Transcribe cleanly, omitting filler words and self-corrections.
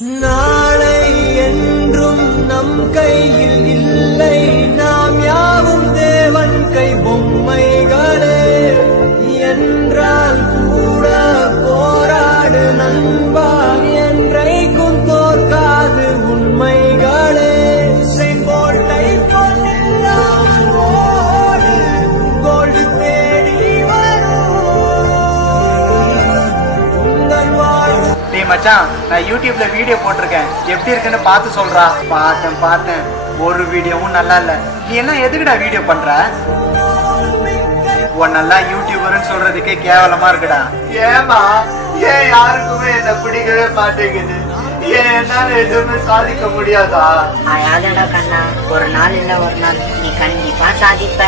நாளை என்றும் நம் கையில் இல்லை, நாம் யாவும் தேவன் கை பொம்மைகளே. என்றால் கூட போராடு நண்பா, என்றைக்கும் தோற்காது உண்மைகளே. செங்கோட்டை பொன்னெல்லாம் ஓடு, கோல்டு தேடி வரும் உங்கள் வாழ்வு. டேய் மச்சான், நான் யூடியூப்ல வீடியோ போட்டிருக்கேன், எப்படி இருக்குன்னு பார்த்து சொல்றா. பார்த்தேன், ஒரு வீடியோவும் நல்லா இல்ல. நீ எல்லாம் எதுக்குடா வீடியோ பண்ற? உன்னெல்லாம் யூடியூபர்னு சொல்றதுக்கே கேவலமா இருக்குடா. ஏமா ஏன் யாருக்குமே என்ன பிடிக்கவே மாட்டேங்குது? ஏன் என்னால எதுவுமே சாதிக்க முடியாதா? அழாதடா கண்ணா, ஒரு நாள் இல்ல ஒரு நாள் நீ கண்டிப்பா சாதிப்ப.